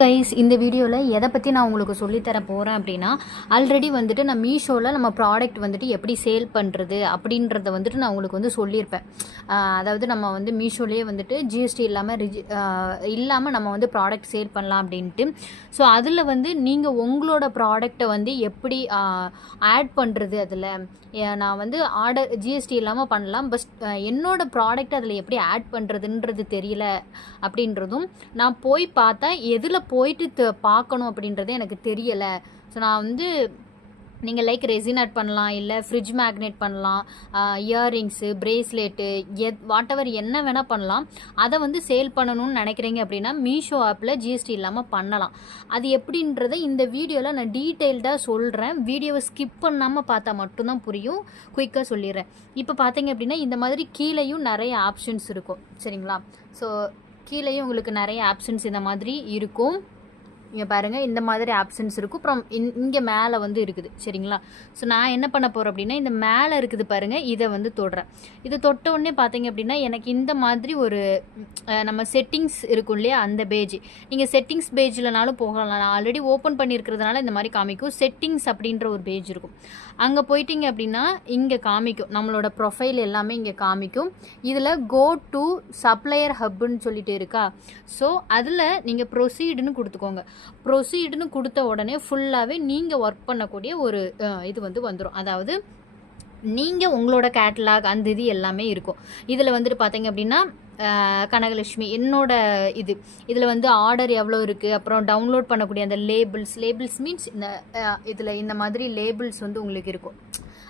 Guys இந்த வீடியோவில் எதை பற்றி நான் உங்களுக்கு சொல்லித்தர போகிறேன் அப்படின்னா ஆல்ரெடி வந்துட்டு நான் மீஷோவில் நம்ம ப்ராடக்ட் வந்துட்டு எப்படி சேல் பண்ணுறது அப்படின்றத வந்துட்டு நான் உங்களுக்கு வந்து சொல்லியிருப்பேன். அதாவது நம்ம வந்து மீஷோலேயே வந்துட்டு ஜிஎஸ்டி இல்லாமல் ரிஜி இல்லாமல் நம்ம வந்து ப்ராடக்ட் சேல் பண்ணலாம் அப்படின்ட்டு. ஸோ அதில் வந்து நீங்கள் உங்களோட ப்ராடக்டை வந்து எப்படி ஆட் பண்ணுறது அதில்? நான் வந்து ஆர்டர் ஜிஎஸ்டி இல்லாமல் பண்ணலாம் பஸ் என்னோட ப்ராடக்ட் அதில் எப்படி ஆட் பண்ணுறதுன்றது தெரியல அப்படின்றதும் நான் போய் பார்த்தா எதில் போயிட்டு பார்க்கணும் அப்படின்றது எனக்கு தெரியலை. ஸோ நான் வந்து நீங்கள் லைக் ரெசினட் பண்ணலாம் இல்லை ஃப்ரிட்ஜ் மேக்னெட் பண்ணலாம் இயரிங்ஸு பிரேஸ்லெட்டு எத் வாட் எவர் என்ன வேணால் பண்ணலாம். அதை வந்து சேல் பண்ணணும்னு நினைக்கிறீங்க அப்படின்னா மீஷோ ஆப்பில் ஜிஎஸ்டி இல்லாமல் பண்ணலாம். அது எப்படின்றத இந்த வீடியோவில் நான் டீட்டெயில்டாக சொல்கிறேன் வீடியோவை ஸ்கிப் பண்ணாமல் பார்த்தா மட்டும்தான் புரியும். குயிக்காக சொல்லிடுறேன். இப்போ பார்த்தீங்க அப்படின்னா இந்த மாதிரி கீழேயும் நிறைய ஆப்ஷன்ஸ் இருக்கும். சரிங்களா? ஸோ கீழேயும் உங்களுக்கு நிறைய ஆப்ஷன்ஸ் இந்த மாதிரி இருக்கும். இங்கே பாருங்கள் இந்த மாதிரி ஆப்ஷன்ஸ் இருக்கும். அப்புறம் இன் இங்கே மேலே வந்து இருக்குது சரிங்களா? ஸோ நான் என்ன பண்ண போகிறேன் அப்படின்னா இந்த மேலே இருக்குது பாருங்கள் இதை வந்து தொடுறேன். இது தொட்ட உடனே பார்த்தீங்க அப்படின்னா எனக்கு இந்த மாதிரி ஒரு நம்ம செட்டிங்ஸ் இருக்கும் இல்லையா அந்த பேஜ் நீங்கள் செட்டிங்ஸ் பேஜ்லனாலும் போகலாம். நான் ஆல்ரெடி ஓப்பன் பண்ணியிருக்கிறதுனால இந்த மாதிரி காமிக்கும். செட்டிங்ஸ் அப்படின்ற ஒரு பேஜ் இருக்கும். அங்கே போயிட்டீங்க அப்படின்னா இங்கே காமிக்கும். நம்மளோட ப்ரொஃபைல் எல்லாமே இங்கே காமிக்கும். இதில் கோ டு சப்ளையர் ஹப்புன்னு சொல்லிட்டு இருக்கா? ஸோ அதில் நீங்கள் ப்ரொசீடுன்னு கொடுத்துக்கோங்க. ப்ரொசீடுன்னு கொடுத்த உடனே ஃபுல்லாகவே நீங்கள் ஒர்க் பண்ணக்கூடிய ஒரு இது வந்து வந்துடும் அதாவது நீங்கள் உங்களோட கேட்லாக் அந்த இது எல்லாமே இருக்கும். இதில் வந்துட்டு பார்த்தீங்க அப்படின்னா கனகலட்சுமி என்னோட இது. இதில் வந்து ஆர்டர் எவ்வளோ இருக்குது அப்புறம் டவுன்லோட் பண்ணக்கூடிய அந்த லேபிள்ஸ் லேபிள்ஸ் மீன்ஸ் இந்த இதில் இந்த மாதிரி லேபிள்ஸ் வந்து உங்களுக்கு இருக்கும்.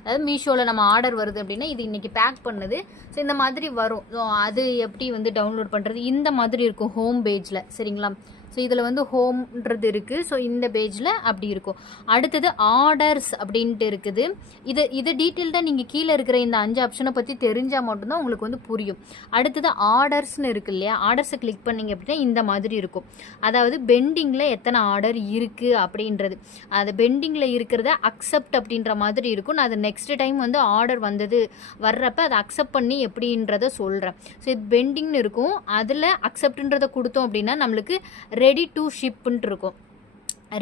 அதாவது மீஷோவில் நம்ம ஆர்டர் வருது அப்படின்னா இது இன்றைக்கி பேக் பண்ணது. ஸோ இந்த மாதிரி வரும். ஸோ அது எப்படி வந்து டவுன்லோட் பண்ணுறது இந்த மாதிரி இருக்கும் ஹோம் பேஜில் சரிங்களா? ஸோ இதில் வந்து ஹோம்ன்றது இருக்குது ஸோ இந்த பேஜில் அப்படி இருக்கும். அடுத்தது ஆர்டர்ஸ் அப்படின்ட்டு இருக்குது. இது இது டீட்டெயில்டாக நீங்கள் கீழே இருக்கிற இந்த அஞ்சு ஆப்ஷனை பற்றி தெரிஞ்சால் மட்டும்தான் உங்களுக்கு வந்து புரியும். அடுத்தது ஆர்டர்ஸ்னு இருக்குது இல்லையா? ஆர்டர்ஸை கிளிக் பண்ணீங்க அப்படின்னா இந்த மாதிரி இருக்கும். அதாவது பெண்டிங்கில் எத்தனை ஆர்டர் இருக்குது அப்படின்றது. அது பெண்டிங்கில் இருக்கிறத அக்செப்ட் அப்படின்ற மாதிரி இருக்கும். நான் அது நெக்ஸ்ட் டைம் வந்து ஆர்டர் வந்தது வர்றப்ப அதை அக்செப்ட் பண்ணி எப்படின்றத சொல்கிறேன் ஸோ இது பெண்டிங்னு இருக்கும். அதில் அக்செப்ட்ன்றதை கொடுத்தோம் அப்படின்னா நம்மளுக்கு ரெடி டு ஷிப்புன்ட்டு இருக்கும்.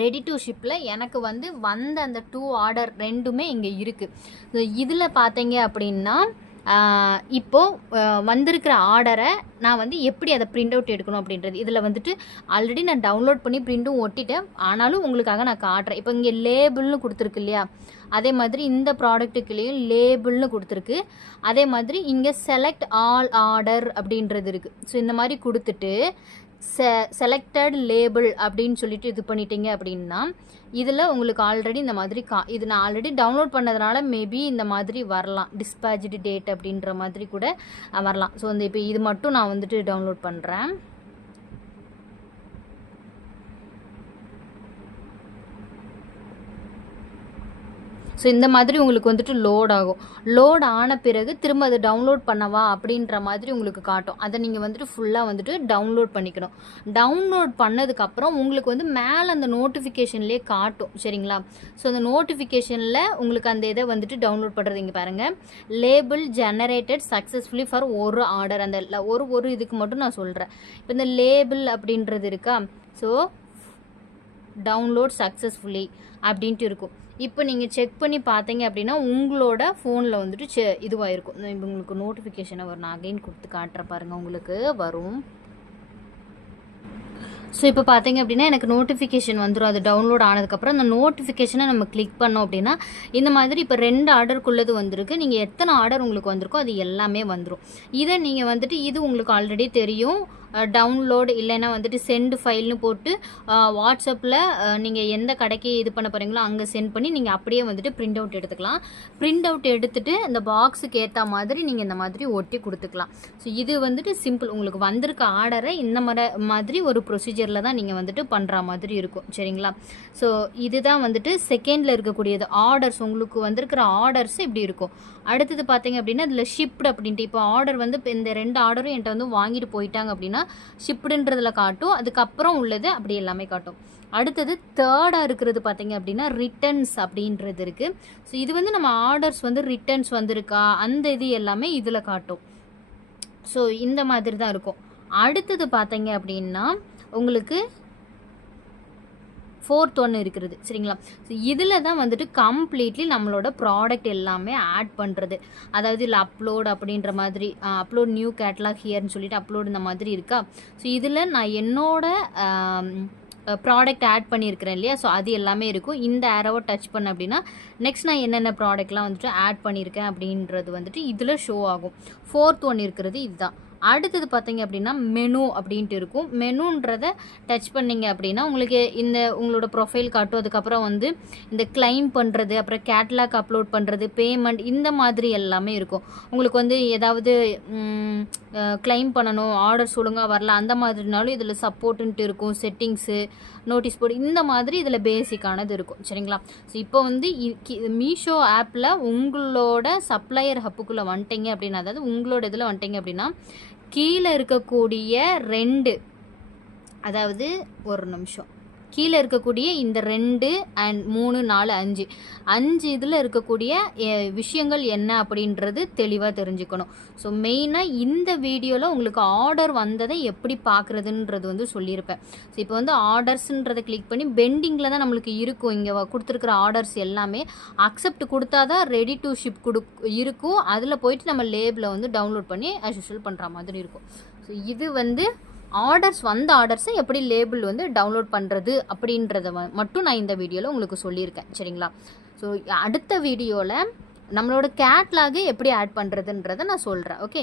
ரெடி டு ஷிப்பில் எனக்கு வந்து வந்த அந்த டூ ஆர்டர் ரெண்டுமே இங்கே இருக்குது இதில் பார்த்தீங்க அப்படின்னா இப்போது வந்திருக்கிற ஆர்டரை நான் வந்து எப்படி அதை பிரிண்ட் அவுட் எடுக்கணும் அப்படின்றது. இதில் வந்துட்டு ஆல்ரெடி நான் டவுன்லோட் பண்ணி பிரிண்ட்டும் ஒட்டிட்டேன். ஆனாலும் உங்களுக்காக நான் காட்டுறேன். இப்போ இங்கே லேபிள்னு கொடுத்துருக்கு இல்லையா? அதே மாதிரி இந்த ப்ராடக்ட்டுக்குள்ளேயும் லேபிள்னு கொடுத்துருக்கு. அதே மாதிரி இங்கே செலக்ட் ஆல் ஆர்டர் அப்படின்றது இருக்குது ஸோ இந்த மாதிரி கொடுத்துட்டு செ செலக்டட் லேபிள் அப்படின்னு சொல்லிட்டு இது பண்ணிட்டீங்க அப்படின்னா இதில் உங்களுக்கு ஆல்ரெடி இந்த மாதிரி கா இது நான் ஆல்ரெடி டவுன்லோட் பண்ணதுனால மேபி இந்த மாதிரி வரலாம். டிஸ்பேஜ்டு டேட் அப்படின்ற மாதிரி கூட வரலாம். ஸோ இந்த இப்போ இது மட்டும் நான் வந்துட்டு டவுன்லோட் பண்ணுறேன் ஸோ இந்த மாதிரி உங்களுக்கு வந்துட்டு லோட் ஆகும். லோட் ஆன பிறகு திரும்ப அதை டவுன்லோட் பண்ணவா அப்படின்ற மாதிரி உங்களுக்கு காட்டும். அதை நீங்கள் வந்துட்டு ஃபுல்லாக வந்துட்டு டவுன்லோட் பண்ணிக்கணும். டவுன்லோட் பண்ணதுக்கப்புறம் உங்களுக்கு வந்து மேலே அந்த நோட்டிஃபிகேஷன்லேயே காட்டும். சரிங்களா? ஸோ அந்த நோட்டிஃபிகேஷனில் உங்களுக்கு அந்த இதை வந்துட்டு டவுன்லோட் பண்ணுறது இங்கே பாருங்கள் லேபிள் ஜெனரேட்டட் சக்ஸஸ்ஃபுல்லி ஃபார் ஒரு ஆர்டர் அந்த ஒரு ஒரு இதுக்கு மட்டும் நான் சொல்கிறேன் இப்போ இந்த லேபிள் அப்படின்றது இருக்கா? ஸோ டவுன்லோட் சக்ஸஸ்ஃபுல்லி அப்படின்ட்டு இருக்கும். இப்போ நீங்கள் செக் பண்ணி பார்த்தீங்க அப்படின்னா உங்களோட ஃபோனில் வந்துட்டு செ இதுவாயிருக்கும். இப்போ உங்களுக்கு நோட்டிஃபிகேஷனை வரும். நான் அகைன் கொடுத்து காட்டுறேன் பாருங்கள் உங்களுக்கு வரும். ஸோ இப்போ பார்த்தீங்க அப்படின்னா எனக்கு நோட்டிஃபிகேஷன் வந்துடும் அது டவுன்லோட் ஆனதுக்கப்புறம் அந்த நோட்டிஃபிகேஷனை நம்ம கிளிக் பண்ணோம் அப்படின்னா இந்த மாதிரி இப்போ ரெண்டு ஆர்டருக்குள்ளது வந்திருக்கு. நீங்கள் எத்தனை ஆர்டர் உங்களுக்கு வந்திருக்கோ அது எல்லாமே வந்துடும் இதை நீங்கள் வந்துட்டு இது உங்களுக்கு ஆல்ரெடி தெரியும். டவுன்லோடு இல்லைன்னா வந்துட்டு சென்ட் ஃபைல்னு போட்டு வாட்ஸ்அப்பில் நீங்கள் எந்த கடைக்கு இது பண்ண போகிறீங்களோ அங்கே சென்ட் பண்ணி நீங்கள் அப்படியே வந்துட்டு பிரிண்ட் அவுட் எடுத்துக்கலாம். பிரிண்ட் அவுட் எடுத்துகிட்டு இந்த பாக்ஸுக்கு ஏற்ற மாதிரி நீங்கள் இந்த மாதிரி ஒட்டி கொடுத்துக்கலாம். ஸோ இது வந்துட்டு சிம்பிள் உங்களுக்கு வந்திருக்க ஆர்டரை இந்த மாதிரி மாதிரி ஒரு ப்ரொசீஜரில் தான் நீங்கள் வந்துட்டு பண்ணுற மாதிரி இருக்கும். சரிங்களா? ஸோ இதுதான் வந்துட்டு செகண்டில் இருக்கக்கூடியது. ஆர்டர்ஸ் உங்களுக்கு வந்திருக்கிற ஆர்டர்ஸ் இப்படி இருக்கும். அடுத்தது பார்த்தீங்க அப்படின்னா இதில் ஷிப்ட் அப்படின்ட்டு. இப்போ ஆர்டர் வந்து இப்போ இந்த ரெண்டு ஆர்டரும் என்கிட்ட வந்து வாங்கிட்டு போயிட்டாங்க அப்படின்னா ஷிப்டுன்றதில் காட்டும். அதுக்கப்புறம் உள்ளது அப்படி எல்லாமே காட்டும். அடுத்தது தேர்டாக இருக்கிறது பார்த்தீங்க அப்படின்னா ரிட்டர்ன்ஸ் அப்படின்றது இருக்குது ஸோ இது வந்து நம்ம ஆர்டர்ஸ் வந்து ரிட்டர்ன்ஸ் வந்திருக்கா? அந்த இது எல்லாமே இதில் காட்டும். ஸோ இந்த மாதிரி தான் இருக்கும். அடுத்தது பார்த்தீங்க அப்படின்னா உங்களுக்கு ஃபோர்த் ஒன்று இருக்கிறது சரிங்களா? ஸோ இதில் தான் வந்துட்டு கம்ப்ளீட்லி நம்மளோட ப்ராடக்ட் எல்லாமே ஆட் பண்ணுறது அதாவது இல்லை அப்லோட் அப்படின்ற மாதிரி அப்லோட் நியூ கேட்லாக் ஹியர்னு சொல்லிட்டு அப்லோட் இந்த மாதிரி இருக்கா? ஸோ இதில் நான் என்னோட ப்ராடக்ட் ஆட் பண்ணியிருக்கிறேன் இல்லையா? ஸோ அது எல்லாமே இருக்கும். இந்த ஆரோவை டச் பண்ண அப்படின்னா நெக்ஸ்ட் நான் என்னென்ன ப்ராடக்ட்லாம் வந்துட்டு ஆட் பண்ணியிருக்கேன் அப்படின்றது வந்துட்டு இதில் ஷோ ஆகும். ஃபோர்த் ஒன் இருக்கிறது இதுதான். அடுத்தது பார்த்தீங்க அப்படின்னா மெனு அப்படின்ட்டு இருக்கும். மெனுன்றதை டச் பண்ணிங்க அப்படின்னா உங்களுக்கு இந்த உங்களோட ப்ரொஃபைல் காட்டும் அதுக்கப்புறம் வந்து இந்த கிளைம் பண்ணுறது அப்புறம் கேட்லாக் அப்லோட் பண்ணுறது பேமெண்ட் இந்த மாதிரி எல்லாமே இருக்கும். உங்களுக்கு வந்து ஏதாவது கிளைம் பண்ணணும் ஆர்டர் ஒழுங்காக வரல அந்த மாதிரினாலும் இதில் சப்போர்ட்டுன்ட்டு இருக்கும். செட்டிங்ஸு நோட்டீஸ் போர்டு இந்த மாதிரி இதில் பேசிக்கானது இருக்கும். சரிங்களா? ஸோ இப்போ வந்து மீஷோ ஆப்பில் உங்களோட சப்ளையர் ஹப்புக்குள்ளே வந்துட்டீங்க அப்படின்னா அதாவது உங்களோட இதில் வந்துட்டீங்க அப்படின்னா கீழே இருக்கக்கூடிய ரெண்டு அதாவது ஒரு நிமிஷம். கீழே இருக்கக்கூடிய இந்த ரெண்டு அண்ட் மூணு நாலு அஞ்சு. அஞ்சு இதில் இருக்கக்கூடிய விஷயங்கள் என்ன அப்படின்றது தெளிவாக தெரிஞ்சுக்கணும். ஸோ மெயினாக இந்த வீடியோவில் உங்களுக்கு ஆர்டர் வந்ததை எப்படி பார்க்குறதுன்றது வந்து சொல்லியிருப்பேன். ஸோ இப்போ வந்து ஆர்டர்ஸ்ன்றதை கிளிக் பண்ணி பெண்டிங்கில் தான் நம்மளுக்கு இருக்கும். இங்கே கொடுத்துருக்குற ஆர்டர்ஸ் எல்லாமே. அக்செப்ட் கொடுத்தா தான் ரெடி டு ஷிப் கொடு இருக்கும். அதில் போயிட்டு நம்ம லேபில் வந்து டவுன்லோட் பண்ணி as பண்ணுற மாதிரி இருக்கும். ஸோ இது வந்து ஆர்டர்ஸ் வந்த ஆர்டர்ஸை எப்படி லேபிள் வந்து டவுன்லோட் பண்ணுறது அப்படின்றத மட்டும் நான் இந்த வீடியோவில் உங்களுக்கு சொல்லியிருக்கேன். சரிங்களா? ஸோ அடுத்த வீடியோவில் நம்மளோட கேட்லாகு எப்படி ஆட் பண்ணுறதுன்றதை நான் சொல்கிறேன் ஓகே